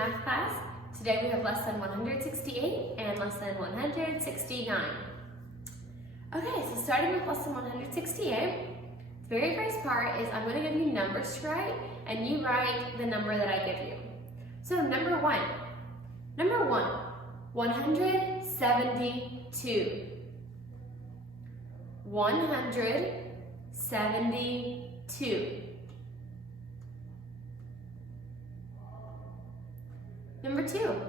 math class. Today we have lesson 168 and lesson 169. Okay, so starting with lesson 168, the very first part is I'm going to give you numbers to write, and you write the number that I give you. So number one, 172. 172. Number two,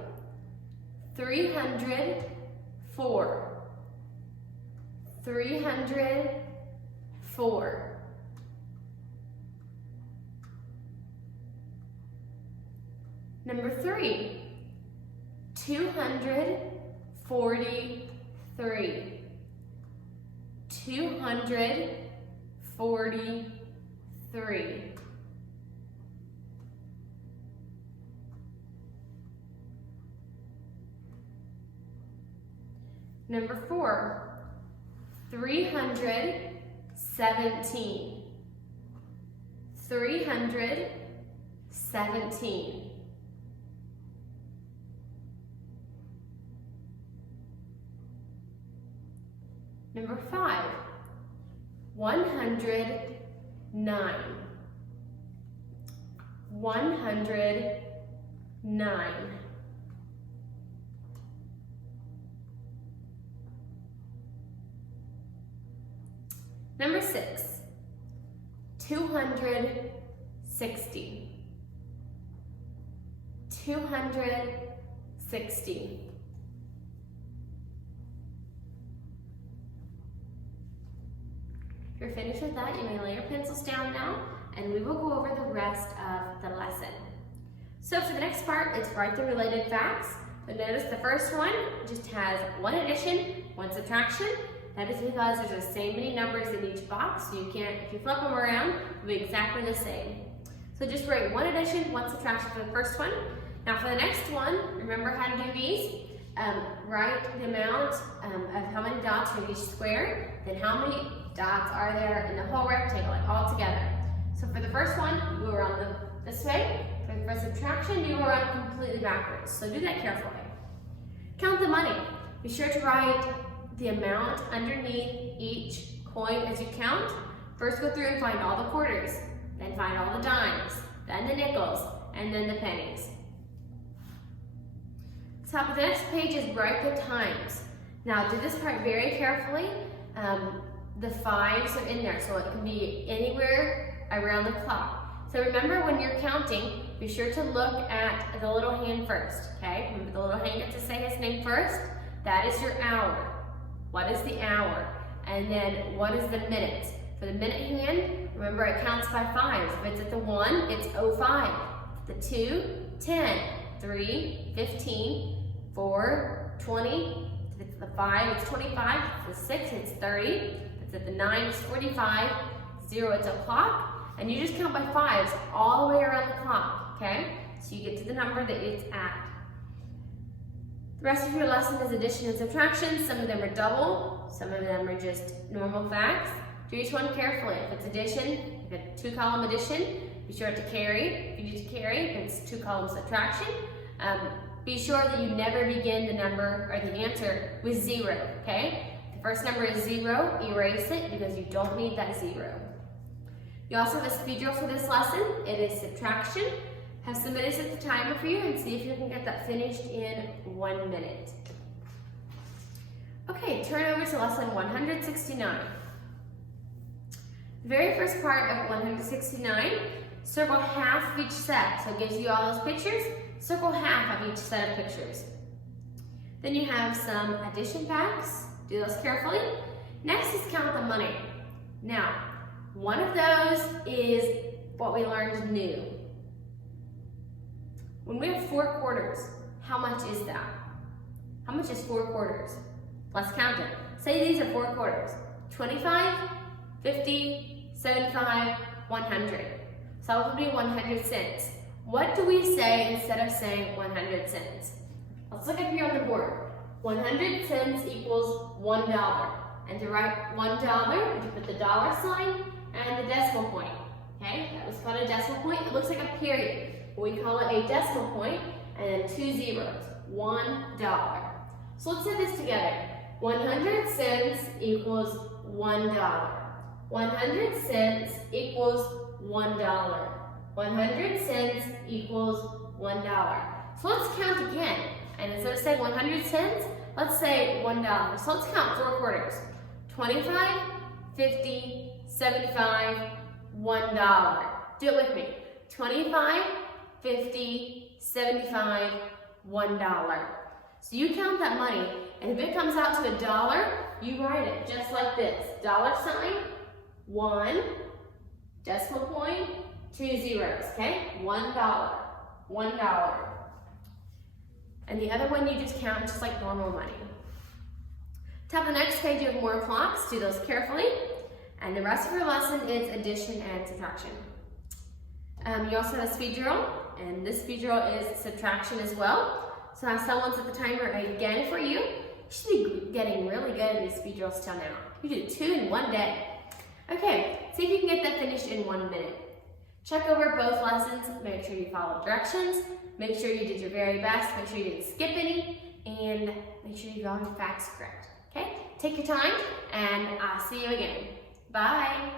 304. 304. Number three, 243. 243. Number four, 317. 317. Number five, 109. 109. Number six, 260. 260. If you're finished with that, you may lay your pencils down now, and we will go over the rest of the lesson. So for the next part, it's write the related facts. But notice the first one just has one addition, one subtraction. That is because there's the same many numbers in each box, so you can't, if you flip them around, it'll be exactly the same. So just write one addition, one subtraction for the first one. Now for the next one, remember how to do these. Write the amount of how many dots are in each square, then how many dots are there in the whole rectangle, like all together. So for the first one, you will run them this way. For subtraction, you will run completely backwards. So do that carefully. Count the money. Be sure to write the amount underneath each coin as you count. First go through and find all the quarters, then find all the dimes, then the nickels, and then the pennies. Top of the next page is write the times. Now do this part very carefully. The fives are in there, so it can be anywhere around the clock. So remember when you're counting, be sure to look at the little hand first, okay? Remember the little hand gets to say his name first. That is your hour. What is the hour? And then what is the minute? For the minute hand, remember it counts by fives. If it's at the 1, it's 05. The 2, 10. 3, 15. 4, 20. If it's the 5, it's 25. If it's the 6, it's 30. If it's at the 9, it's 45. 0, it's o'clock. And you just count by fives all the way around the clock, okay? So you get to the number that it's at. The rest of your lesson is addition and subtraction. Some of them are double, some of them are just normal facts. Do each one carefully. If it's addition, if it's 2-column addition, be sure to carry. If you need to carry, if it's 2-column subtraction, be sure that you never begin the number or the answer with 0, okay? If the first number is 0, erase it because you don't need that 0. You also have a speed drill for this lesson. It is subtraction. Have some minutes at the timer for you and see if you can get that finished in 1 minute. Okay, turn over to lesson 169. The very first part of 169, circle half of each set. So it gives you all those pictures. Circle half of each set of pictures. Then you have some addition facts. Do those carefully. Next is count the money. Now, one of those is what we learned new. When we have 4 quarters, how much is that? How much is 4 quarters? Let's count it. Say these are 4 quarters. 25, 50, 75, 100. So it would be 100 cents. What do we say instead of saying 100 cents? Let's look up here on the board. 100 cents equals $1. And to write $1, you put the dollar sign and the decimal point. Okay, that was called a decimal point. It looks like a period. We call it a decimal point and then 2 zeros, $1. So let's say this together. 100 cents equals $1. 100 cents equals $1. 100 cents equals $1. So let's count again. And instead of saying 100 cents, let's say $1. So let's count 4 quarters. 25, 50, 75, $1. Do it with me. 25, 50, 75, $1. So you count that money, and if it comes out to $1, you write it just like this. $, 1, decimal point, 2 zeros, okay? $1, $1. And the other one you just count just like normal money. Tap the next page, you have more clocks, do those carefully. And the rest of your lesson is addition and subtraction. You also have a speed drill, and this speed drill is subtraction as well. So now someone set the timer again for you. You should be getting really good at these speed drills till now. You did 2 in 1 day. Okay, see if you can get that finished in 1 minute. Check over both lessons, make sure you follow directions, make sure you did your very best, make sure you didn't skip any, and make sure you got your facts correct. Okay, take your time, and I'll see you again. Bye.